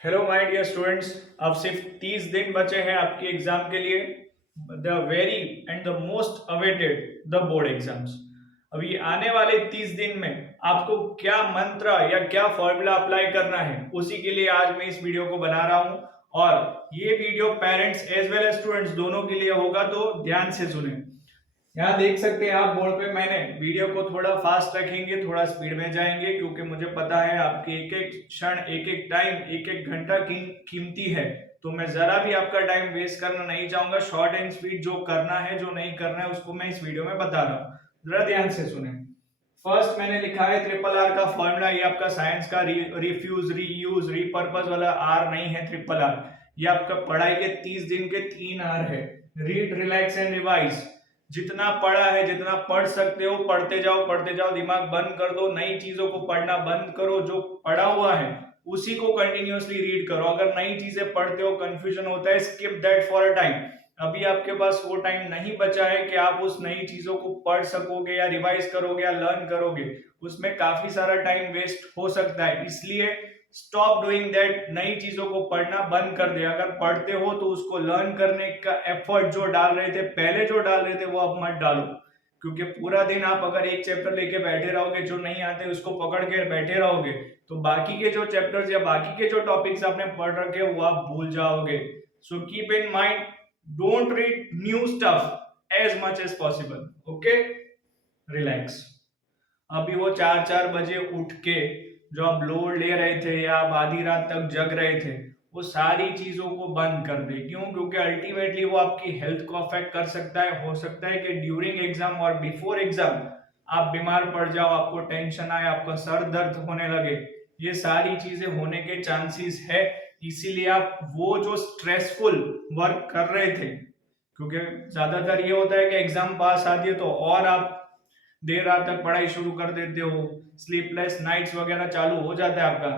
Hello my dear students. अब सिर्फ 30 दिन बचे हैं आपके एग्जाम के लिए, the very and the most awaited the board exams. अभी आने वाले 30 दिन में आपको क्या मंत्र या क्या फॉर्मूला अप्लाई करना है, उसी के लिए आज मैं इस वीडियो को बना रहा हूं। और ये video parents as well as students दोनों के लिए होगा, तो ध्यान से सुने। यहाँ देख सकते हैं आप बोर्ड पे, मैंने वीडियो को थोड़ा फास्ट रखेंगे, थोड़ा स्पीड में जाएंगे, क्योंकि मुझे पता है आपकी एक एक क्षण, एक एक टाइम, एक एक घंटा कीमती है। तो मैं जरा भी आपका टाइम वेस्ट करना नहीं चाहूंगा। शॉर्ट एंड स्वीट जो करना है, जो नहीं करना है, उसको मैं इस वीडियो में बता रहा हूँ। जरा ध्यान से सुने। फर्स्ट मैंने लिखा है ट्रिपल आर का फॉर्मूला। ये आपका साइंस का रिफ्यूज, रीयूज, रीपर्पज वाला आर नहीं है, ट्रिपल आर। ये आपका पढ़ाई के 30 दिन के 3 आर है। Read, relax and revise. जितना पढ़ा है, जितना पढ़ सकते हो पढ़ते जाओ, पढ़ते जाओ, दिमाग बंद कर दो, नई चीजों को पढ़ना बंद करो। जो पढ़ा हुआ है उसी को कंटिन्यूअसली रीड करो। अगर नई चीजें पढ़ते हो, कंफ्यूजन होता है, skip that for a time. अभी आपके पास वो टाइम नहीं बचा है कि आप उस नई चीजों को पढ़ सकोगे या रिवाइज करोगे या लर्न करोगे। उसमें काफी सारा टाइम वेस्ट हो सकता है, इसलिए स्टॉप डूइंग दैट। नई चीजों को पढ़ना बंद कर दे। अगर पढ़ते हो तो उसको लर्न करने का एफर्ट जो डाल रहे थे पहले, जो डाल रहे थे, वो अब मत डालो। क्योंकि पूरा दिन आप अगर एक चैप्टर लेके बैठे रहोगे, जो नहीं आते उसको पकड़ के बैठे रहोगे, तो बाकी के जो चैप्टर्स या बाकी के जो टॉपिक्स आपने पढ़ रखे वो आप भूल जाओगे। So keep in mind, don't read new stuff as much as possible. Okay, relax. अभी वो 4-4 बजे उठ के जो आप लोड ले रहे थे या आप आधी रात तक जग रहे थे, वो सारी चीजों को बंद कर दे। क्यों? क्योंकि अल्टीमेटली वो आपकी हेल्थ को अफेक्ट कर सकता है। हो सकता है कि ड्यूरिंग एग्जाम और बिफोर एग्जाम आप बीमार पड़ जाओ, आपको टेंशन आए, आपका सर दर्द होने लगे। ये सारी चीजें होने के चांसेस है। इसीलिए आप वो जो स्ट्रेसफुल वर्क कर रहे थे, क्योंकि ज्यादातर ये होता है कि एग्जाम पास आती है तो और आप देर रात तक पढ़ाई शुरू कर देते हो, स्लीपलेस नाइट्स वगैरह चालू हो जाता है आपका।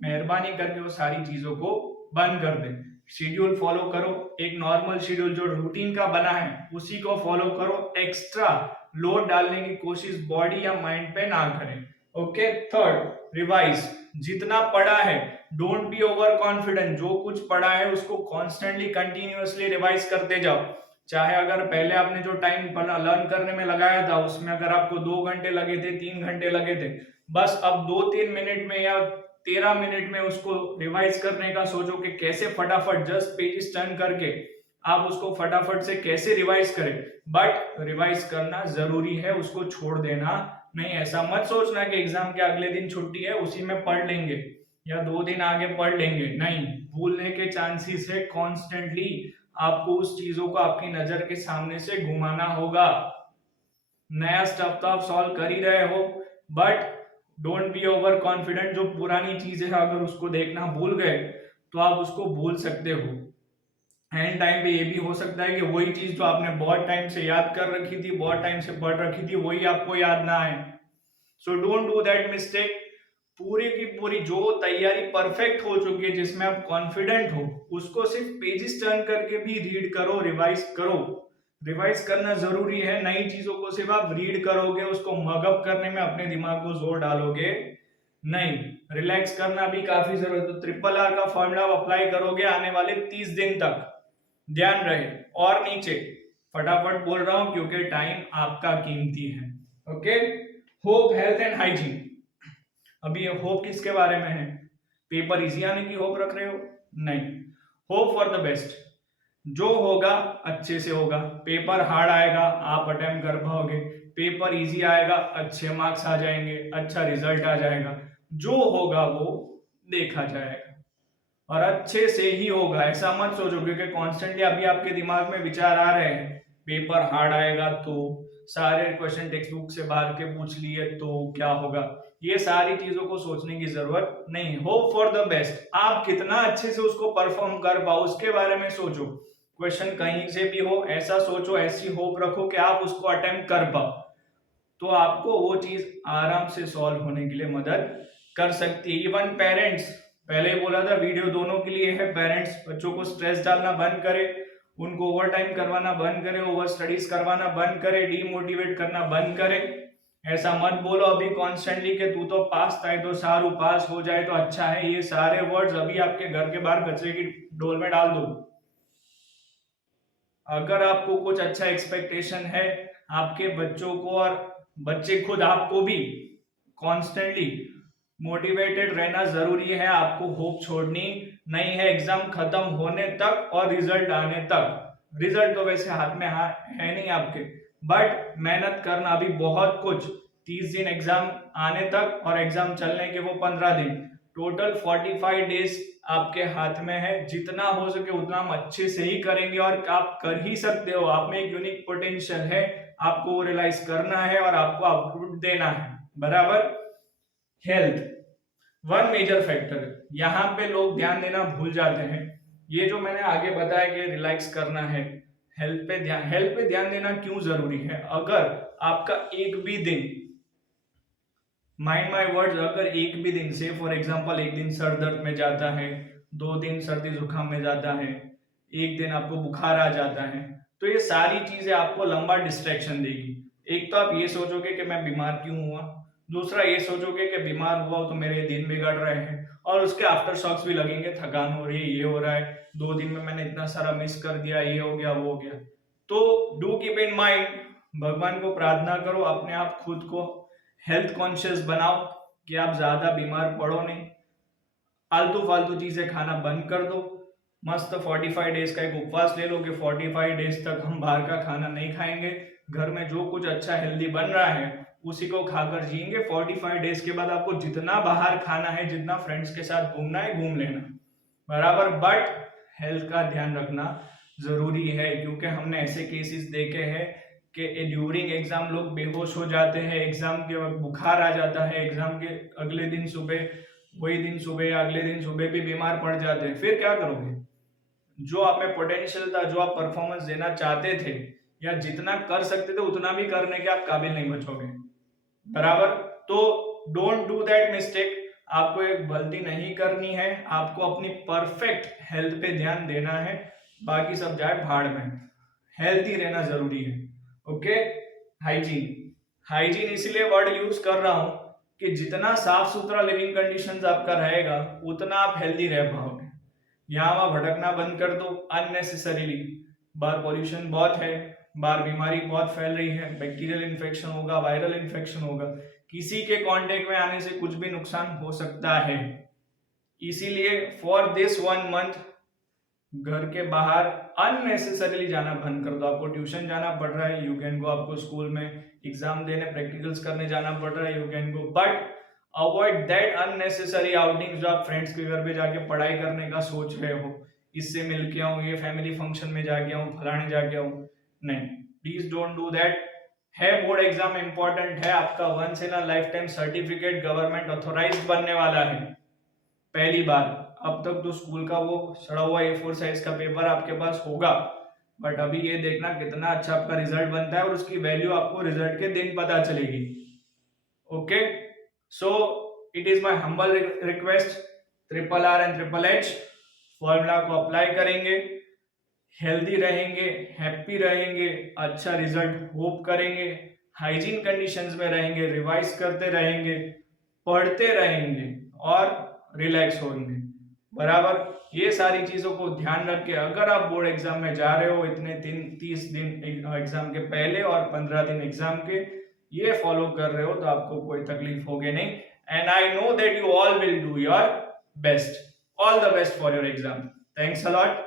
मेहरबानी करके वो सारी चीजों को बंद कर दे। शेड्यूल फॉलो करो, एक नॉर्मल शेड्यूल जो रूटीन का बना है उसी को फॉलो करो। एक्स्ट्रा लोड डालने की कोशिश बॉडी या माइंड पे ना करें। ओके। Third, revise. जितना पढ़ा है, डोंट बी ओवर कॉन्फिडेंट। जो कुछ पढ़ा है उसको कॉन्स्टेंटली कंटिन्यूअसली रिवाइज करते जाओ। चाहे अगर पहले आपने जो टाइम लर्न करने में लगाया था उसमें अगर आपको 2 घंटे लगे थे, 3 घंटे लगे थे, बस अब 2-3 मिनट में या 13 मिनट में उसको रिवाइज करने का सोचो कि कैसे फटाफट जस्ट पेजेस टर्न करके आप उसको फटाफट से कैसे रिवाइज करें। बट रिवाइज करना जरूरी है, उसको छोड़ देना नहीं। ऐसा मत सोचना कि एग्जाम के अगले दिन छुट्टी है उसी में पढ़ लेंगे या 2 दिन आगे पढ़ लेंगे। नहीं, भूलने के चांसेस है। कॉन्स्टेंटली आपको उस चीजों को आपकी नजर के सामने से घुमाना होगा। नया स्टफ तो आप सॉल्व कर ही रहे हो, but don't be over confident. जो पुरानी चीज है अगर उसको देखना भूल गए तो आप उसको भूल सकते हो। एंड टाइम पे ये भी हो सकता है कि वही चीज जो आपने बहुत टाइम से याद कर रखी थी, बहुत टाइम से पढ़ रखी थी, वही आपको याद ना आए। So don't do that mistake. पूरी की पूरी जो तैयारी परफेक्ट हो चुकी है, जिसमें आप कॉन्फिडेंट हो, उसको सिर्फ पेजेस टर्न करके भी रीड करो, रिवाइज करो। रिवाइज करना जरूरी है। नई चीजों को सिर्फ आप रीड करोगे, उसको मगअप करने में अपने दिमाग को जोर डालोगे नहीं। रिलैक्स करना भी काफी जरूरी है। तो ट्रिपल आर का फॉर्मूला अप्लाई करोगे आने वाले 30 दिन तक, ध्यान रहे। और नीचे फटाफट बोल रहा हूं क्योंकि टाइम आपका कीमती है। Okay. Hope, health and hygiene. अभी ये होप किसके बारे में है? पेपर इजी आने की होप रख रहे हो? नहीं, होप फॉर द बेस्ट। जो होगा अच्छे से होगा। पेपर हार्ड आएगा, आप अटेम्प्ट कर पाओगे। पेपर इजी आएगा, अच्छे मार्क्स आ जाएंगे, अच्छा रिजल्ट आ जाएगा। जो होगा वो देखा जाएगा और अच्छे से ही होगा। ऐसा मत सोचो क्योंकि कॉन्स्टेंटली अभी आपके दिमाग में विचार आ रहे हैं पेपर हार्ड आएगा तो सारे क्वेश्चन टेक्स्ट बुक से बाहर के पूछ लिए तो क्या होगा। ये सारी चीजों को सोचने की जरूरत नहीं। Hope for the best. आप कितना अच्छे से उसको परफॉर्म कर पाओ उसके बारे में सोचो। क्वेश्चन कहीं से भी हो, ऐसा सोचो, ऐसी होप रखो कि आप उसको अटेम्प्ट कर पाओ, तो आपको वो चीज आराम से सॉल्व होने के लिए मदद कर सकती है। इवन पेरेंट्स, पहले ही बोला था वीडियो दोनों के लिए है। पेरेंट्स बच्चों को स्ट्रेस डालना बंद करे, उनको ओवर टाइम करवाना बंद करे, ओवर स्टडीज करवाना बंद करे, डीमोटिवेट करना बंद करे। ऐसा मत बोलो अभी कॉन्स्टेंटली कि तू तो पास था तो सारू पास हो जाए तो अच्छा है, ये सारे वर्ड्स अभी आपके घर के बाहर कचरे की डोल में डाल दो। अगर आपको कुछ अच्छा एक्सपेक्टेशन है आपके बच्चों को और बच्चे खुद आपको भी कॉन्स्टेंटली मोटिवेटेड रहना जरूरी है, आपको होप छोड़नी नहीं है एग्जाम खत्म होने तक और रिजल्ट आने तक। रिजल्ट तो वैसे हाथ में है नहीं आपके, बट मेहनत करना अभी बहुत कुछ, 30 दिन एग्जाम आने तक और एग्जाम चलने के वो 15 दिन, टोटल 45 डेज आपके हाथ में है। जितना हो सके उतना हम अच्छे से ही करेंगे और आप कर ही सकते हो, आप में एक यूनिक पोटेंशियल है, आपको वो रियलाइज करना है और आपको आउटपुट देना है, बराबर। हेल्थ वन मेजर फैक्टर, यहाँ पे लोग ध्यान देना भूल जाते हैं। ये जो मैंने आगे बताया कि रिलैक्स करना है, हेल्थ पे ध्यान देना क्यों जरूरी है। अगर आपका एक भी दिन, माइंड माय वर्ड्स, अगर एक भी दिन से फॉर एग्जांपल एक दिन सर दर्द में जाता है, 2 दिन सर्दी जुकाम में जाता है, एक दिन आपको बुखार आ जाता है, तो ये सारी चीजें आपको लंबा डिस्ट्रैक्शन देगी। एक तो आप ये सोचोगे कि मैं बीमार क्यों हुआ, दूसरा ये सोचोगे कि बीमार हुआ तो मेरे दिन बिगड़ रहे हैं, और उसके आफ्टर शॉक्स भी लगेंगे, थकान हो रही है, ये हो रहा है, 2 दिन में मैंने इतना सारा मिस कर दिया, ये हो गया वो हो गया। तो डू कीप इन माइंड, भगवान को प्रार्थना करो, अपने आप खुद को हेल्थ कॉन्शियस बनाओ कि आप ज्यादा बीमार पड़ो नहीं, फालतू फालतू चीजें खाना बंद कर दो, मस्त 45 डेज का एक उपवास ले लो कि 45 डेज तक हम बाहर का खाना नहीं खाएंगे, घर में जो कुछ अच्छा हेल्दी बन रहा है उसी को खाकर जिएंगे। 45 डेज के बाद आपको जितना बाहर खाना है, जितना फ्रेंड्स के साथ घूमना है घूम लेना, बराबर। बट हेल्थ का ध्यान रखना जरूरी है, क्योंकि हमने ऐसे केसेस देखे हैं कि ड्यूरिंग एग्जाम लोग बेहोश हो जाते हैं, एग्जाम के वक्त बुखार आ जाता है, एग्जाम के अगले दिन सुबह, वही दिन सुबह या अगले दिन सुबह भी बीमार पड़ जाते हैं। फिर क्या करोगे? जो आप में पोटेंशियल था, जो आप परफॉर्मेंस देना चाहते थे या जितना कर सकते थे उतना भी करने के आप काबिल नहीं बचोगे, बराबर। तो डोंट डू दैट मिस्टेक, आपको एक गलती नहीं करनी है, आपको अपनी परफेक्ट हेल्थ पे ध्यान देना है, बाकी सब जाए भाड़ में, हेल्थी रहना जरूरी है। ओके, हाइजीन, हाइजीन इसलिए वर्ड यूज कर रहा हूं कि जितना साफ सुथरा लिविंग कंडीशंस आपका रहेगा उतना आप हेल्दी रह पाओगे। यहाँ वहां भटकना बंद कर दो अननेसेसरीली, बाहर पॉल्यूशन बहुत है, बाहर बीमारी बहुत फैल रही है, बैक्टीरियल इन्फेक्शन होगा, वायरल इन्फेक्शन होगा, किसी के कांटेक्ट में आने से कुछ भी नुकसान हो सकता है। इसीलिए फॉर दिस 1 मंथ घर के बाहर अननेसेसरीली जाना बंद कर दो। आपको ट्यूशन जाना पड़ रहा है, यू कैन गो, आपको स्कूल में एग्जाम देने प्रैक्टिकल्स करने जाना पड़ रहा है, you can go, but avoid that unnecessary outings जो आप फ्रेंड्स के घर पे जाके पढ़ाई करने का सोच रहे हो, इससे मिल के आऊं, ये फैमिली फंक्शन में जाके आऊं, फलाने जाके आऊं, नहीं, प्लीज डोंट डू दैट। है बोर्ड एग्जाम इंपॉर्टेंट है, आपका once in a life time certificate government authorised बनने वाला है, पहली बार। अब तक तो स्कूल का वो सड़ा हुआ A4 साइज का पेपर आपके पास होगा, बट अभी ये देखना कितना अच्छा आपका रिजल्ट बनता है और उसकी वैल्यू आपको रिजल्ट के दिन पता चलेगी। Okay, so it is my humble request, RRR and HHH formula को अप्लाई करेंगे, हेल्दी रहेंगे, हैप्पी रहेंगे, अच्छा रिजल्ट होप करेंगे, हाइजीन कंडीशंस में रहेंगे, रिवाइज करते रहेंगे, पढ़ते रहेंगे और रिलैक्स होंगे, बराबर। ये सारी चीजों को ध्यान रख के अगर आप बोर्ड एग्जाम में जा रहे हो, इतने 30 दिन एग्जाम के पहले और 15 दिन एग्जाम के, ये फॉलो कर रहे हो तो आपको कोई तकलीफ होगी नहीं। And I know that you all will do your best. All the best for your exam. Thanks a lot.